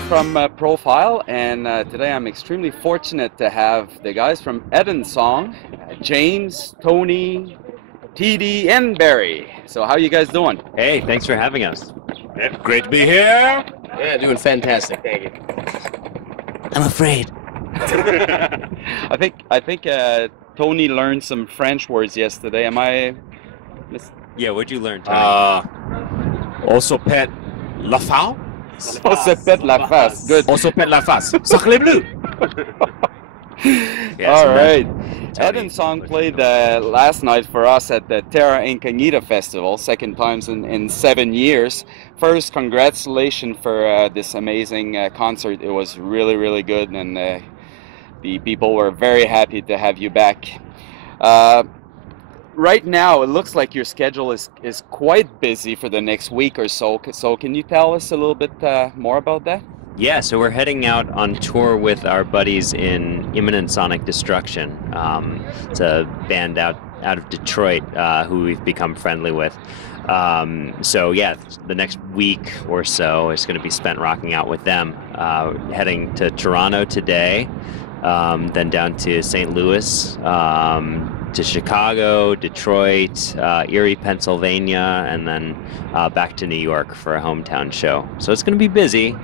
from Profile, and today I'm extremely fortunate to have the guys from Edensong, James, Tony, TD, and Barry. So how you guys doing? Hey, thanks for having us. Yeah, great to be here. Yeah, doing fantastic. Thank you. I'm afraid. I think Tony learned some French words yesterday. Am I? Yeah, what'd you learn, Tony? Also pet la face. On se pète la face. Good. Also pet la face. Sacre bleu. All right. Edensong played last night for us at the Terra Incognita festival, second times in 7 years. First, congratulations for this amazing concert. It was really, really good, and the people were very happy to have you back. Right now, it looks like your schedule is quite busy for the next week or so. So can you tell us a little bit more about that? Yeah, so we're heading out on tour with our buddies in Imminent Sonic Destruction. It's a band out of Detroit who we've become friendly with. So yeah, the next week or so is going to be spent rocking out with them. Heading to Toronto today, then down to St. Louis, to Chicago, Detroit, Erie, Pennsylvania, and then back to New York for a hometown show. So it's going to be busy.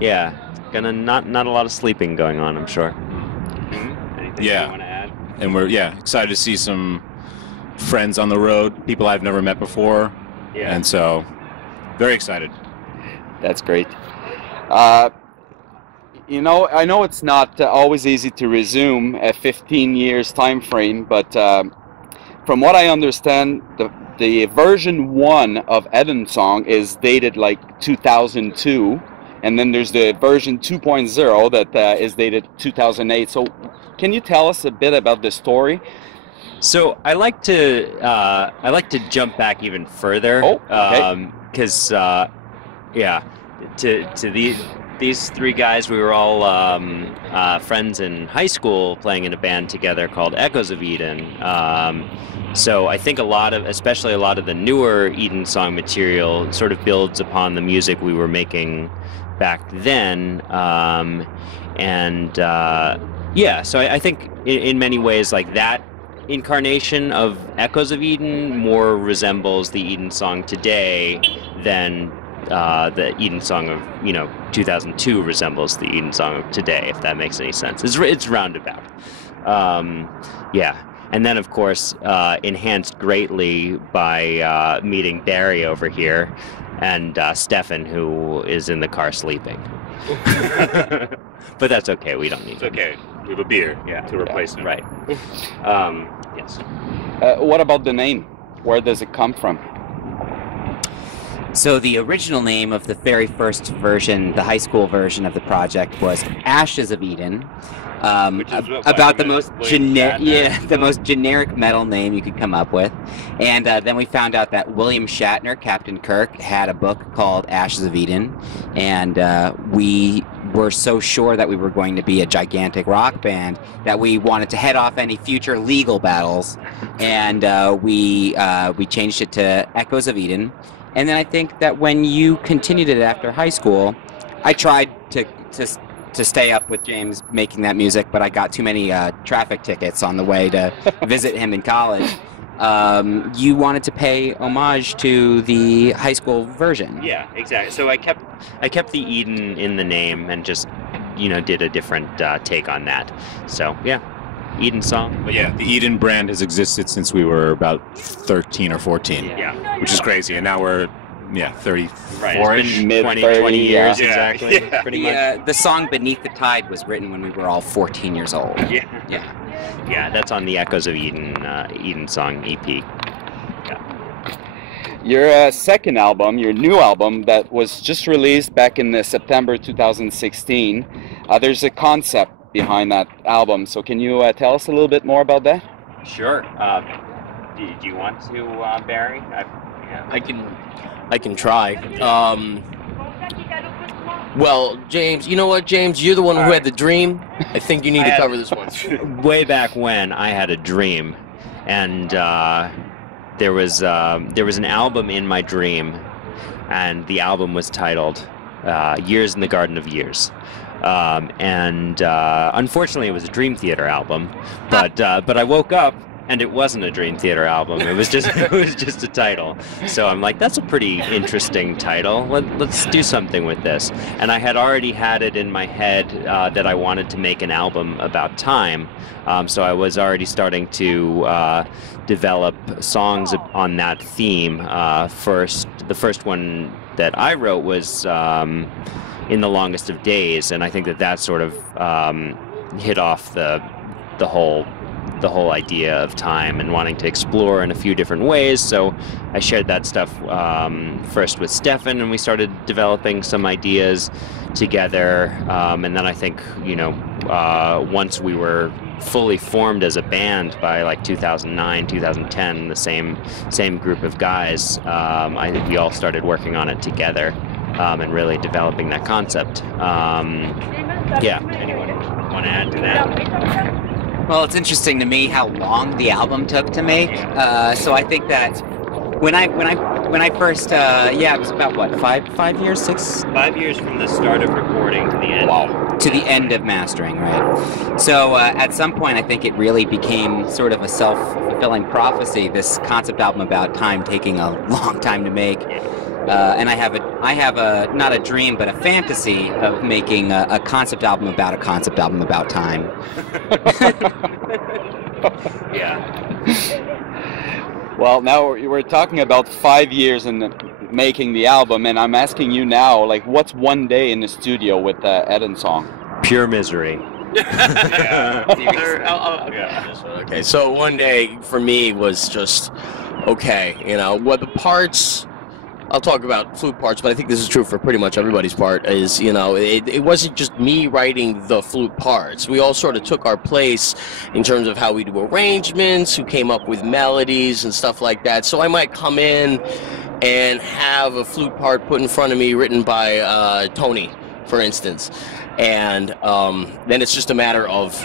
Yeah, gonna not a lot of sleeping going on, I'm sure. Anything you want to add? And we're excited to see some friends on the road, people I've never met before. Yeah. And so very excited. That's great. You know, I know it's not always easy to resume a 15 years time frame, but from what I understand, the version 1 of Edensong is dated like 2002, and then there's the version 2.0 that is dated 2008. So can you tell us a bit about the story? So I like to jump back even further. Oh, okay. Because to these three guys, we were all friends in high school playing in a band together called Echoes of Eden. So I think especially a lot of the newer Edensong material sort of builds upon the music we were making back then. So I think in many ways, like, that incarnation of Echoes of Eden more resembles the Edensong today than the Edensong of 2002 resembles the Edensong of today, if that makes any sense. It's roundabout. And then, of course, enhanced greatly by meeting Barry over here and Stefan, who is in the car sleeping. But that's okay. We don't need It's okay. We have a beer to replace him. Right. Yes. What about the name? Where does it come from? So the original name of the very first version, the high school version of the project, was Ashes of Eden. About the most generic metal name you could come up with. And then we found out that William Shatner, Captain Kirk, had a book called Ashes of Eden, and we were so sure that we were going to be a gigantic rock band that we wanted to head off any future legal battles, and we changed it to Echoes of Eden. And then I think that when you continued it after high school, I tried to stay up with James making that music, but I got too many traffic tickets on the way to visit him in college. You wanted to pay homage to the high school version. Yeah, exactly. So I kept the Eden in the name and just did a different take on that. So yeah, Edensong. But yeah, the Eden brand has existed since we were about 13 or 14. Yeah. Which is crazy, and now we're 34-ish. Right, it's been 20 years exactly. Yeah. Pretty much. The song Beneath the Tide was written when we were all 14 years old. Yeah, that's on the Echoes of Eden Edensong EP. Your second album, your new album that was just released back in September 2016, there's a concept behind that album. So can you tell us a little bit more about that? Sure. Do you want to, Barry? I can try. Well, James, you know what, James? You're the one who had the dream. I think you need to cover this one. Way back when, I had a dream, and there was an album in my dream, and the album was titled Years in the Garden of Years. Unfortunately, it was a Dream Theater album, but I woke up and it wasn't a Dream Theater album. It was just a title. So I'm like, that's a pretty interesting title. Let's do something with this. And I had already had it in my head that I wanted to make an album about time. So I was already starting to develop songs on that theme. The first one that I wrote was In the Longest of Days, and I think that sort of hit off the whole idea of time and wanting to explore in a few different ways. So I shared that stuff first with Stefan, and we started developing some ideas together. And then I think, once we were fully formed as a band by like 2009, 2010, the same group of guys, I think we all started working on it together and really developing that concept. Anyone want to add to that? Well, it's interesting to me how long the album took to make. So I think that when I first, it was about what, 5 years, 6? 5 years from the start of recording to the end. Wow. To the end of mastering, right? So at some point, I think it really became sort of a self-fulfilling prophecy. This concept album about time taking a long time to make. And I have not a dream, but a fantasy of making a concept album about a concept album about time. Yeah. Well, now we're talking about 5 years in making the album, and I'm asking you now, like, what's one day in the studio with Edensong? Pure misery. Okay, so one day for me was just okay. What the parts. I'll talk about flute parts, but I think this is true for pretty much everybody's part, is, it wasn't just me writing the flute parts. We all sort of took our place in terms of how we do arrangements, who came up with melodies and stuff like that. So I might come in and have a flute part put in front of me written by Tony, for instance. And then it's just a matter of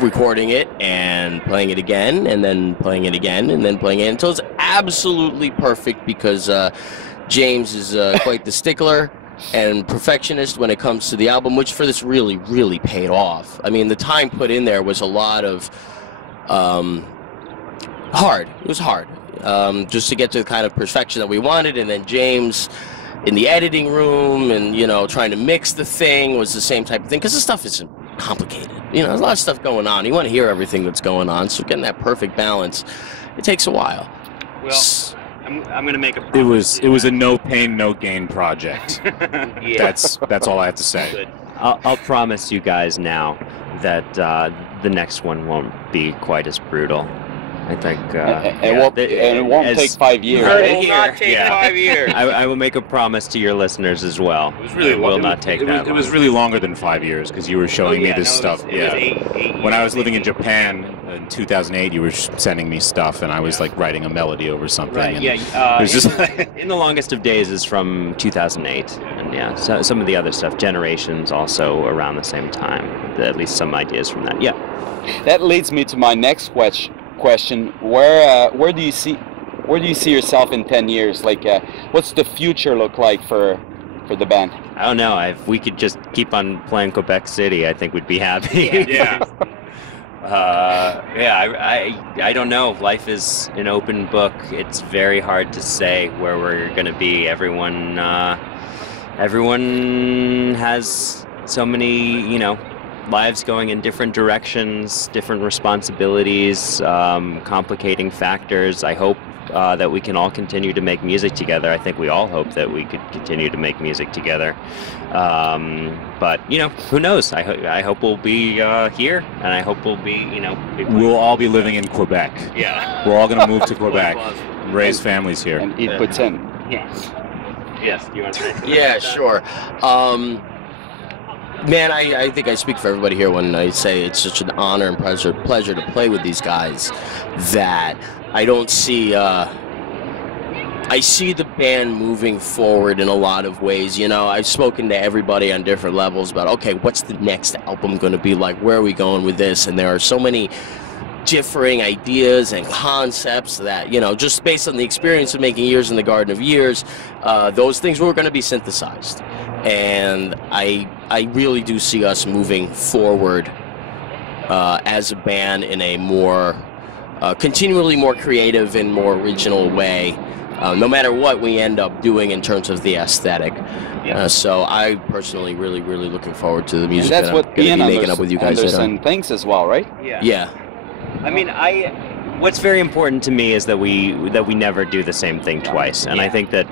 recording it and playing it again, and then playing it again, and then playing it until it's absolutely perfect, because James is quite the stickler and perfectionist when it comes to the album, which for this really, really paid off. I mean, the time put in there was a lot of hard. It was hard just to get to the kind of perfection that we wanted, and then James in the editing room and, trying to mix the thing was the same type of thing, because the stuff isn't complicated. There's a lot of stuff going on. You want to hear everything that's going on, so getting that perfect balance, it takes a while. Well, I'm going to make a promise. It was a no pain, no gain project. Yeah. That's all I have to say. Good. I'll promise you guys now that the next one won't be quite as brutal. I think it won't take 5 years. It will not take 5 years. I will make a promise to your listeners as well. It was really will not take that long. It was really longer than 5 years, because you were showing me this stuff. It was 8 years. When I was living in Japan in 2008, you were sending me stuff, and I was like writing a melody over something. Right. And yeah. it was just In the Longest of Days is from 2008, and so some of the other stuff, Generations, also around the same time. At least some ideas from that. Yeah. That leads me to my next question. Where do you see yourself in 10 years? Like, what's the future look like for the band? I don't know. If we could just keep on playing Quebec City, I think we'd be happy. yeah. I don't know. Life is an open book. It's very hard to say where we're going to be. Everyone has so many, lives going in different directions, different responsibilities, complicating factors. I hope that we can all continue to make music together. I think we all hope that we could continue to make music together. But, who knows? I hope we'll be here, and I hope we'll be, we'll all be living in Quebec. Yeah. We're all going to move to Quebec and raise families here. And eat poutine. Yes. Yes, do you want to say something? Yeah, sure. Man, I think I speak for everybody here when I say it's such an honor and pleasure to play with these guys, that I don't see, I see the band moving forward in a lot of ways. I've spoken to everybody on different levels about, okay, what's the next album going to be like? Where are we going with this? And there are so many differing ideas and concepts that, just based on the experience of making Years in the Garden of Years, those things were going to be synthesized. and I really do see us moving forward as a band in a more continually more creative and more original way, no matter what we end up doing in terms of the aesthetic. So I personally really looking forward to the music and that's that what I'm going to be making up with you guys later. Anderson thinks as well, right? Yeah. I mean, what's very important to me is that we never do the same thing twice, and I think that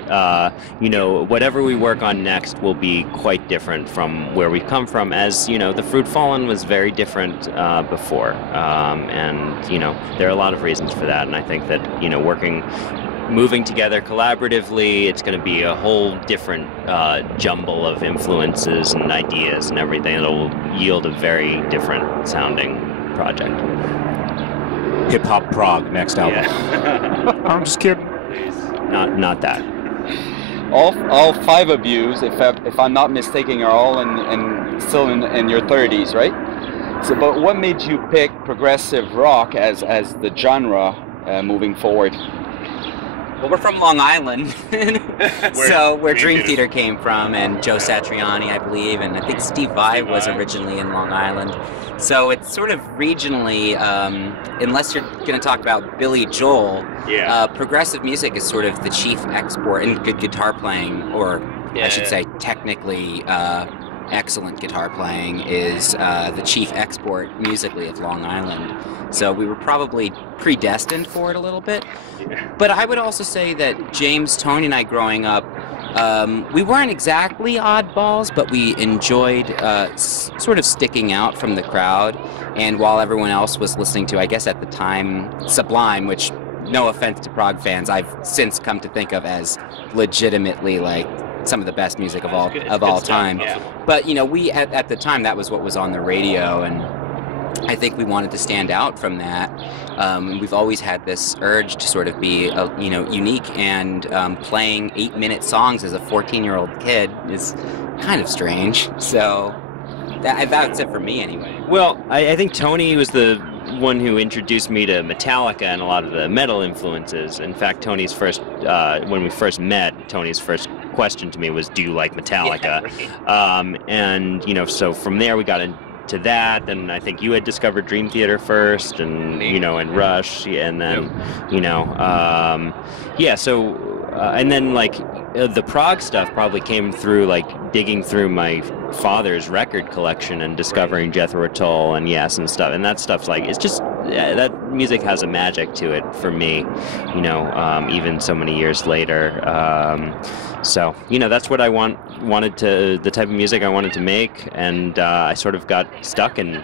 you know, whatever we work on next will be quite different from where we've come from. As you know, The Fruit Fallen was very different before, and you know, there are a lot of reasons for that. And I think that, you know, moving together collaboratively, it's going to be a whole different jumble of influences and ideas and everything. It'll yield a very different sounding project. Hip Hop Prague next album. Yeah. I'm just kidding. Not that. All five of you, if I'm not mistaken, are all still in your 30s, right? So, but what made you pick progressive rock as the genre moving forward? Well, we're from Long Island, so where Dream Theater came from, and Joe Satriani, I believe, and I think Steve Vai was originally in Long Island. So it's sort of regionally, unless you're going to talk about Billy Joel, progressive music is sort of the chief export, and good guitar playing, or I should say technically excellent guitar playing, is the chief export musically of Long Island. So we were probably predestined for it a little bit. But I would also say that James, Tony, and I growing up, we weren't exactly oddballs, but we enjoyed sort of sticking out from the crowd. And while everyone else was listening to, I guess at the time, Sublime, which, no offense to Prague fans, I've since come to think of as legitimately like some of the best music of all time. But you know, we at the time, that was what was on the radio, and I think we wanted to stand out from that. We've always had this urge to sort of be, you know, unique, and playing 8-minute songs as a 14-year-old kid is kind of strange. So that's it for me, anyway. Well, I think Tony was the one who introduced me to Metallica and a lot of the metal influences. In fact, Tony's first, when we first met, Tony's first question to me was, "Do you like Metallica?" And you know, so from there we got into that, and I think you had discovered Dream Theater first, and you know, and Rush, and then you know, so and then like the Prague stuff probably came through like digging through my father's record collection and discovering Jethro Tull and Yes and stuff, and that stuff's like, it's just that music has a magic to it for me, you know, even so many years later. So you know, that's what I wanted to, the type of music I wanted to make, and I sort of got stuck in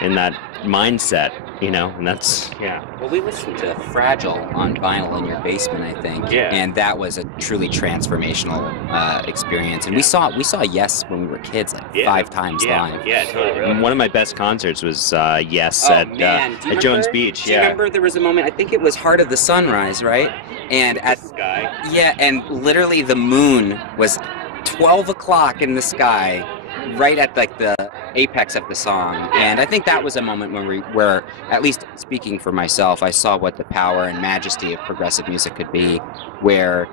that mindset, you know, and that's Well, we listened to Fragile on vinyl in your basement, I think, and that was a truly transformational experience. And we saw Yes when we were kids, like 5 times live. Yeah, totally. One of my best concerts was Yes at Jones Beach. Do you remember there was a moment? I think it was Heart of the Sunrise, right? And at sky. Yeah, and literally the moon was 12 o'clock in the sky, right at like the apex of the song. And I think that was a moment where, at least speaking for myself, I saw what the power and majesty of progressive music could be, where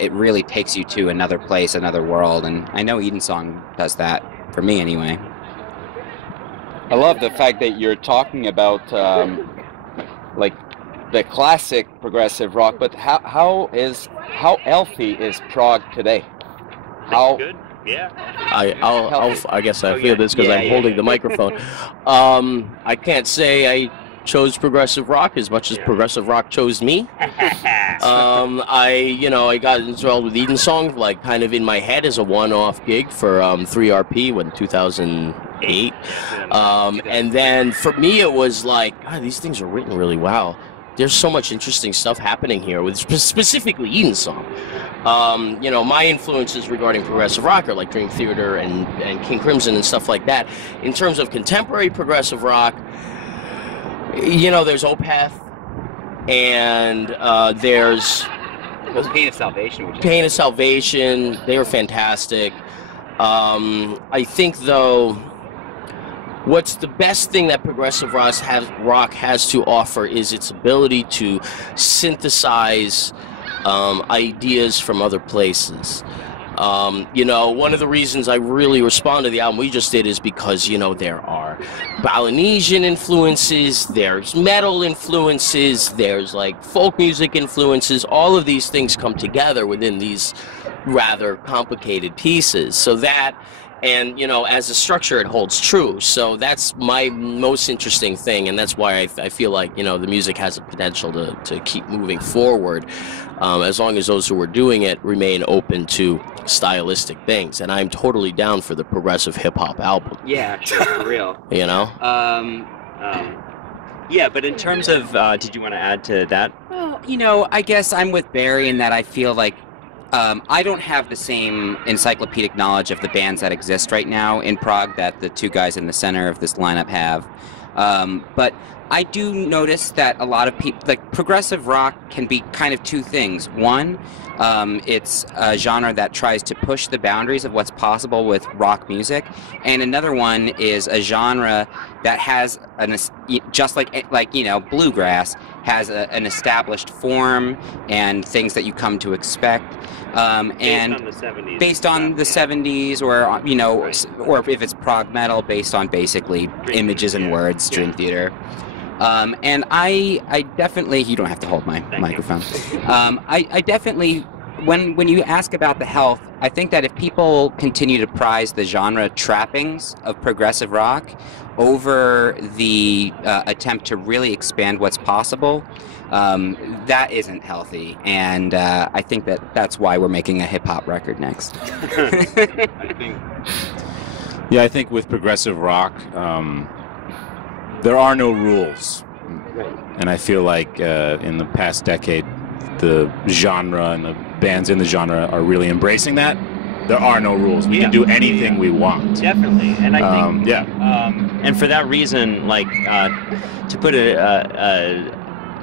it really takes you to another place, another world. And I know Edensong does that, for me anyway. I love the fact that you're talking about like the classic progressive rock, but how healthy is Prague today? How good? Yeah. I guess I feel this because I'm holding the microphone. I can't say I chose progressive rock as much as progressive rock chose me. I got involved with Edensong, like kind of in my head as a one-off gig for 3RP in 2008. And then for me it was like, God, these things are written really well. There's so much interesting stuff happening here with specifically Edensong. My influences regarding progressive rock are like Dream Theater and King Crimson and stuff like that. In terms of contemporary progressive rock, there's Opeth, and there's Pain of Salvation. Pain of Salvation. They were fantastic. I think, though, what's the best thing that progressive rock has to offer is its ability to synthesize ideas from other places. You know, one of the reasons I really respond to the album we just did is because, you know, there are Balinesian influences, there's metal influences, there's like folk music influences. All of these things come together within these rather complicated pieces. So that, and, you know, as a structure, it holds true. So that's my most interesting thing, and that's why I feel like, you know, the music has a potential to keep moving forward, as long as those who are doing it remain open to stylistic things. And I'm totally down for the progressive hip-hop album. Yeah, sure, for real. You know? Yeah, but in terms of, did you want to add to that? Well, you know, I guess I'm with Barry in that I feel like I don't have the same encyclopedic knowledge of the bands that exist right now in Prague that the two guys in the center of this lineup have. But I do notice that a lot of people, like, progressive rock can be kind of two things. One, it's a genre that tries to push the boundaries of what's possible with rock music, and another one is a genre that has just like you know, bluegrass has an established form and things that you come to expect. And based on the 70s, or, you know, or if it's prog metal, based on basically images and words, Dream Theater. And I definitely, you don't have to hold my microphone. I definitely, when you ask about the health, I think that if people continue to prize the genre trappings of progressive rock over the attempt to really expand what's possible, that isn't healthy, and I think that's why we're making a hip-hop record next. Yeah, I think with progressive rock, there are no rules. And I feel like in the past decade, the genre and the bands in the genre are really embracing that. There are no rules. We can do anything we want. Definitely. And I think, and for that reason, like, to put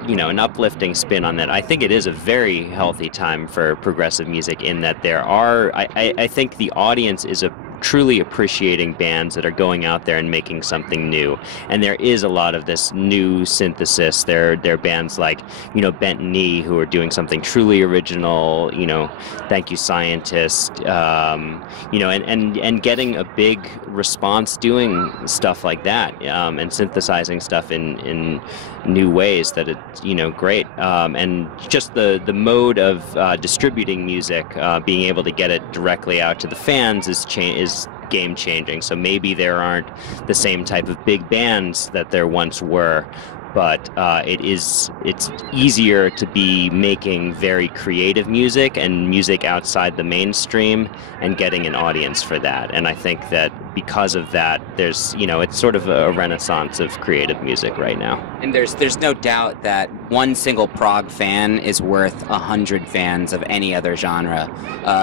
you know, an uplifting spin on that, I think it is a very healthy time for progressive music, in that there are, I think the audience is truly appreciating bands that are going out there and making something new, and there is a lot of this new synthesis. There are bands like, you know, Bent Knee, who are doing something truly original, you know, Thank You Scientist, you know, and getting a big response doing stuff like that, and synthesizing stuff in new ways that it's, you know, great, and just the mode of distributing music, being able to get it directly out to the fans is game changing. So maybe there aren't the same type of big bands that there once were, but it's easier to be making very creative music and music outside the mainstream and getting an audience for that. And I think that because of that, there's, you know, it's sort of a renaissance of creative music right now. And there's no doubt that one single prog fan is worth 100 fans of any other genre.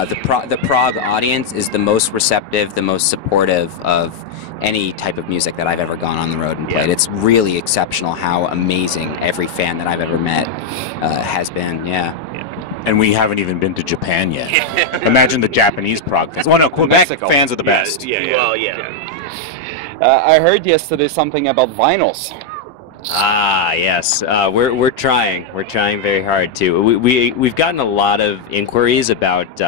The prog audience is the most receptive, the most supportive of any type of music that I've ever gone on the road and played. It's really exceptional how amazing every fan that I've ever met has been. And we haven't even been to Japan yet. Imagine the Japanese prog fans. Well, no, Quebec fans are the best. Well, I heard yesterday something about vinyls. Ah, yes. We're trying. We're trying very hard too. We've gotten a lot of inquiries about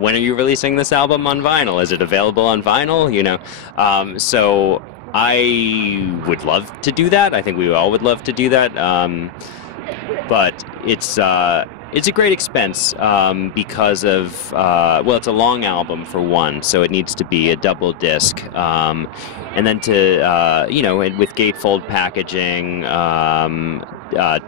when are you releasing this album on vinyl? Is it available on vinyl? You know, so I would love to do that. I think we all would love to do that. But it's a great expense because of well, it's a long album for one, so it needs to be a double disc. And then to, you know, with gatefold packaging,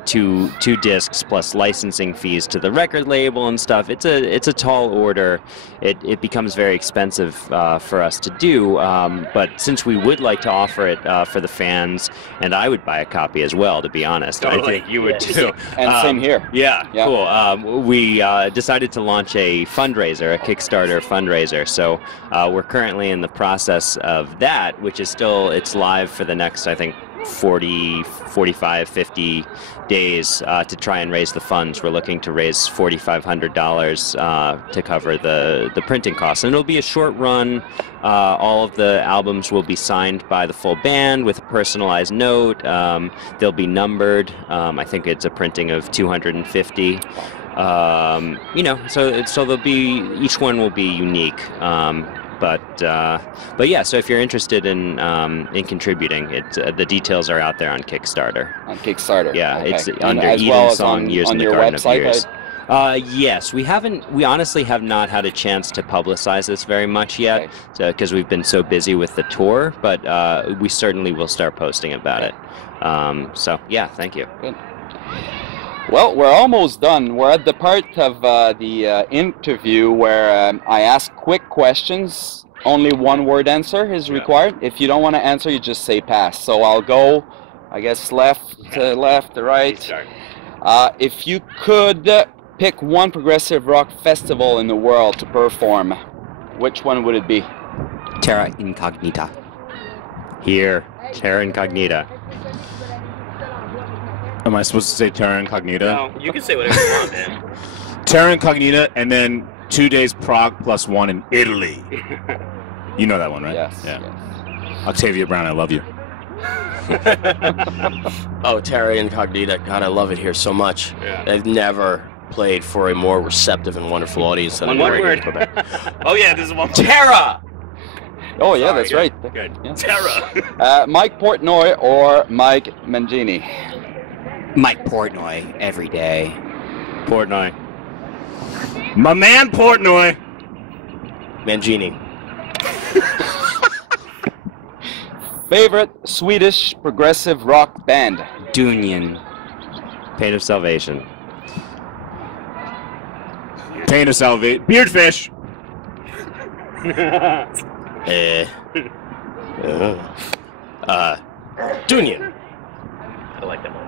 two discs plus licensing fees to the record label and stuff. It's a tall order. It becomes very expensive for us to do. But since we would like to offer it for the fans, and I would buy a copy as well, to be honest. Totally. I think you would too. And same here. Yeah, cool. We decided to launch a fundraiser, a Kickstarter fundraiser. So we're currently in the process of that, which is still, it's live for the next, I think, 40, 45, 50 days to try and raise the funds. We're looking to raise $4,500 to cover the printing costs. And it'll be a short run. All of the albums will be signed by the full band with a personalized note. They'll be numbered. I think it's a printing of 250. So there'll be, each one will be unique. But yeah, so if you're interested in contributing, the details are out there on Kickstarter. On Kickstarter. Yeah, okay. it's And under as well as Edensong Years in the your Garden website, of Years. Yes, we honestly have not had a chance to publicize this very much yet, because we've been so busy with the tour, but we certainly will start posting about it. So yeah, thank you. Good. Well, we're almost done. We're at the part of the interview where I ask quick questions. Only one word answer is required. If you don't want to answer, you just say pass. So I'll go, I guess, left to right. If you could pick one progressive rock festival in the world to perform, which one would it be? Terra Incognita. Here, Terra Incognita. Am I supposed to say Terra Incognita? No, you can say whatever you want, man. Terra Incognita, and then 2 days Prague plus 1 in Italy. You know that one, right? Yes. Yeah. Yes. Octavia Brown, I love you. Oh, Terra Incognita. God, I love it here so much. Yeah. I've never played for a more receptive and wonderful audience than One I'm word. Oh, yeah, this is one. Terra! Oh, yeah, that's right. Good. Yeah. Terra! Mike Portnoy or Mike Mangini? Mike Portnoy every day. Portnoy. My man Portnoy. Mangini. Favorite Swedish progressive rock band? Dunion. Pain of Salvation. Pain of Salvation. Beardfish. Dunion. I like that one.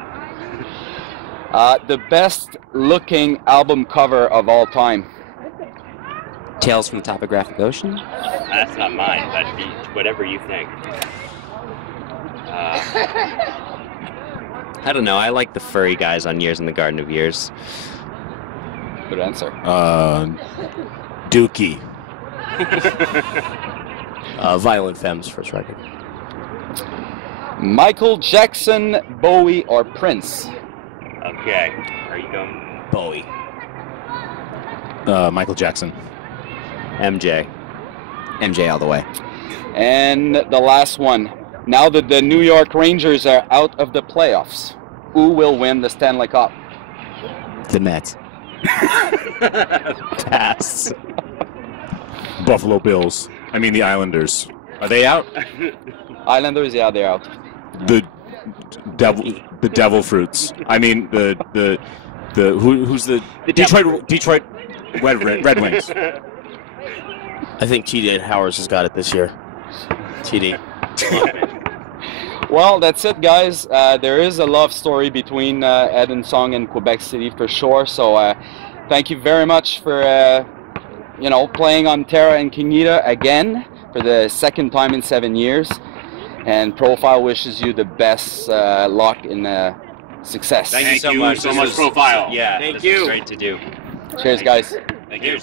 The best looking album cover of all time? Tales from the Topographic Ocean. That's not mine, but whatever you think. I don't know. I like the furry guys on Years in the Garden of Years. Good answer. Dookie. Violent Femmes, first record. Michael Jackson, Bowie, or Prince? Okay. Are you going? Bowie. Michael Jackson. MJ. MJ all the way. And the last one. Now that the New York Rangers are out of the playoffs, who will win the Stanley Cup? The Mets. Pass. Buffalo Bills. I mean the Islanders. Are they out? Islanders, yeah, they're out. The Devil Fruits. I mean who's the Detroit Red Wings. I think TD Howers has got it this year. TD. Well, that's it, guys. There is a love story between Edensong and Quebec City for sure. So thank you very much for playing on Terra Incognita again for the second time in 7 years. And Profile wishes you the best luck in success. Thank you so much. Profile. Yeah, thank you. Great to do. Cheers, guys. Thank you.